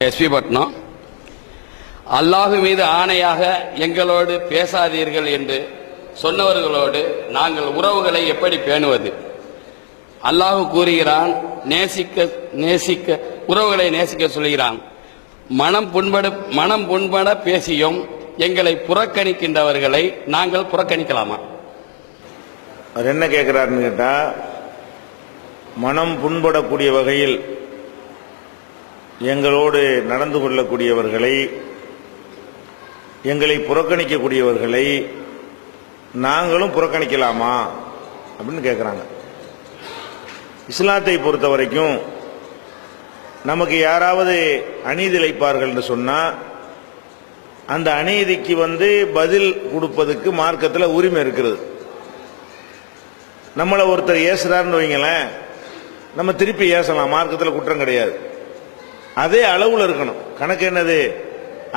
SP Patnam. அல்லாஹு மீது ஆணையாக எங்களோடு பேசாதீர்கள் என்று சொன்னவர்களோடு நாங்கள் உறவுகளை எப்படி பேணுவது? அல்லாஹு கூறுகிறான் நேசிக்க நேசிக்க உறவுகளை நேசிக்க சொல்கிறான். மனம் புண்பட மனம் புண்பட பேசியும் எங்களை புறக்கணிக்கின்றவர்களை நாங்கள் புறக்கணிக்கலாமா? அவர் என்ன கேட்கிறாருன்னு கேட்டா மனம் புண்படக்கூடிய வகையில் எங்களோடு நடந்து கொள்ளக்கூடியவர்களை எங்களை புறக்கணிக்கக்கூடியவர்களை நாங்களும் புறக்கணிக்கலாமா அப்படின்னு கேட்குறாங்க இஸ்லாத்தை பொறுத்த வரைக்கும் நமக்கு யாராவது அநீதி இழைப்பார்கள் சொன்னால் அந்த அநீதிக்கு வந்து பதில் கொடுப்பதுக்கு மார்க்கத்தில் உரிமை இருக்கிறது. நம்மளை ஒருத்தர் ஏசுறாருன்னு வைங்களேன் நம்ம திருப்பி ஏசலாம் மார்க்கத்தில் குற்றம் கிடையாது. அதே அளவுல இருக்கணும். கணக்கு என்னது?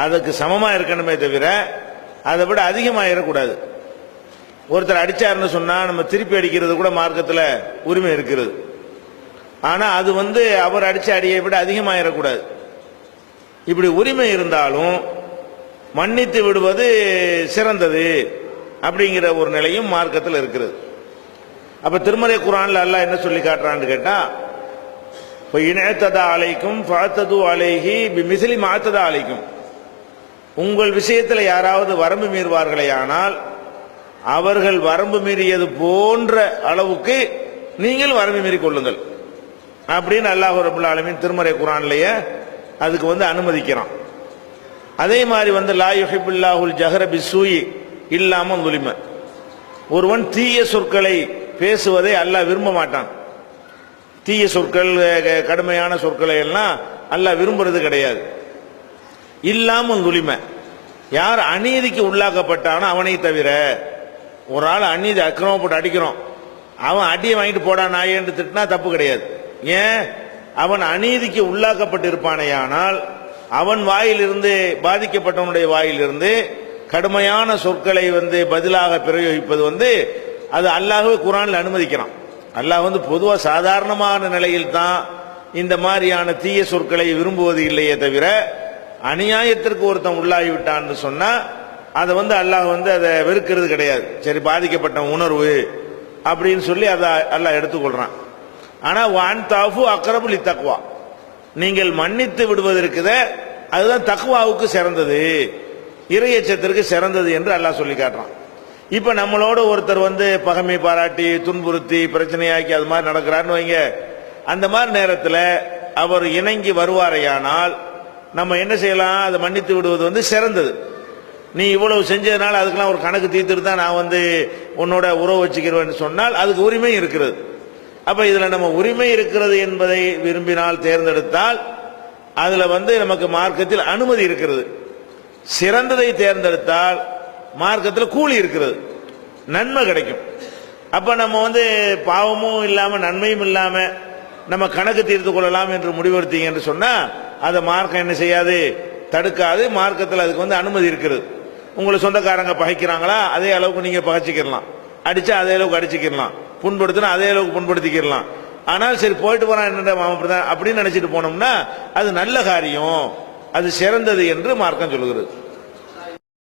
அதுக்கு சமமா இருக்கணுமே தவிர அதை விட அதிகமாகிடக்கூடாது ஒருத்தர் அடிச்சாருன்னு சொன்னா நம்ம திருப்பி அடிக்கிறது கூட மார்க்கத்தில் உரிமை இருக்கிறது. ஆனா அது வந்து அவர் அடிச்ச அடியை விட அதிகமாயிடக்கூடாது இப்படி உரிமை இருந்தாலும் மன்னித்து விடுவது சிறந்தது அப்படிங்கிற ஒரு நிலையும் மார்க்கத்தில் இருக்கிறது. அப்ப திருமறை குரான்ல அல்லாஹ் என்ன சொல்லி காட்டுறான்னு கேட்டா இப்போ இணைத்ததா அலைக்கும் பார்த்தது அலைகி மிசிலி மாத்ததா அலைக்கும் உங்கள் விஷயத்தில் யாராவது வரம்பு மீறுவார்களே ஆனால் அவர்கள் வரம்பு மீறியது போன்ற அளவுக்கு நீங்கள் வரம்பு மீறி கொள்ளுங்கள். அப்படின்னு அல்லாஹ் ரபுல் ஆலமீன் திருமறை குரான்லயே அதுக்கு வந்து அனுமதிக்கிறான். அதே மாதிரி வந்து லா யுஹிபுல்லாஹுல் ஜஹர பிசூயி இல்லாமல் துலிம. ஒருவன் தீய சொற்களை பேசுவதை அல்லாஹ் விரும்ப மாட்டான். தீய சொற்கள் கடுமையான சொற்களை எல்லாம் அல்ல விரும்புறது கிடையாது. இல்லாமல் துலிம யார் அநீதிக்கு உள்ளாக்கப்பட்டானோ அவனை தவிர ஒரு ஆள் அநீதி அக்கிரமப்பட்டு அடிக்கிறோம். அவன் அடியை வாங்கிட்டு போடா நாயேன்னு திட்டினா தப்பு கிடையாது. ஏன்? அவன் அநீதிக்கு உள்ளாக்கப்பட்டு இருப்பானேயானால் அவன் வாயிலிருந்து பாதிக்கப்பட்டவனுடைய வாயிலிருந்து கடுமையான சொற்களை வந்து பதிலாக பிரயோகிப்பது வந்து அது அல்லாஹ் குரானில் அனுமதிக்கிறான். அல்லாஹ் வந்து பொதுவாக சாதாரணமான நிலையில் தான் இந்த மாதிரியான தீய சொற்களை விரும்புவது இல்லையே தவிர அநியாயத்திற்கு ஒருத்தன் உள்ளாகி விட்டான்னு சொன்னா அதை வந்து அல்லாஹ் வந்து அதை வெறுக்கிறது கிடையாது. சரி பாதிக்கப்பட்ட உணர்வு அப்படின்னு சொல்லி அதை அல்லாஹ் எடுத்துக்கொள்றான். ஆனா வான் தாஃபு அக்ரபுலி தக்வா. நீங்கள் மன்னித்து விடுவதற்குத அதுதான் தக்வாவுக்கு சிறந்தது இறையச்சத்திற்கு சிறந்தது என்று அல்லாஹ் சொல்லி காட்டுறான். இப்ப நம்மளோட ஒருத்தர் வந்து பகமை பாராட்டி துன்புறுத்தி பிரச்சனையாக்கி அது மாதிரி நடக்கிறான்னு வைங்க. அந்த மாதிரி நேரத்தில் அவர் இணங்கி வருவாரையானால் நம்ம என்ன செய்யலாம்? அதை மன்னித்து விடுவது வந்து சிறந்தது. நீ இவ்வளவு செஞ்சதுனால அதுக்கெல்லாம் ஒரு கணக்கு தீர்த்துட்டு தான் நான் வந்து உன்னோட உறவு வச்சுக்கிறேன்னு சொன்னால் அதுக்கு உரிமை இருக்கிறது. அப்ப இதுல நம்ம உரிமை இருக்கிறது என்பதை விரும்பினால் தேர்ந்தெடுத்தால் அதுல வந்து நமக்கு மார்க்கத்தில் அனுமதி இருக்கிறது. சிறந்ததை தேர்ந்தெடுத்தால் மார்க்கத்தில் கூலி இருக்கிறது. நன்மை கிடைக்கும். அப்ப நம்ம வந்து பாவமும் இல்லாம நன்மையும் இல்லாம நம்ம கணக்கு தீர்த்து கொள்ளலாம் என்று முடிவெடுத்தீங்க என்று சொன்னா அதை மார்க்கம் என்ன செய்யாது? தடுக்காது. மார்க்கத்தில் அதுக்கு வந்து அனுமதி இருக்கிறது உங்களை சொந்தக்காரங்க பகைக்கிறாங்களா? அதே அளவுக்கு நீங்க பகைச்சிக்கிடலாம். அடிச்சா அதே அளவுக்கு அடிச்சுக்கிடலாம். புண்படுத்தினா அதே அளவுக்கு புண்படுத்திக்கிடலாம். ஆனால் சரி போயிட்டு போறான் என்ன அப்படின்னு நினைச்சிட்டு போனோம்னா அது நல்ல காரியம். அது சிறந்தது என்று மார்க்கம் சொல்லுகிறது.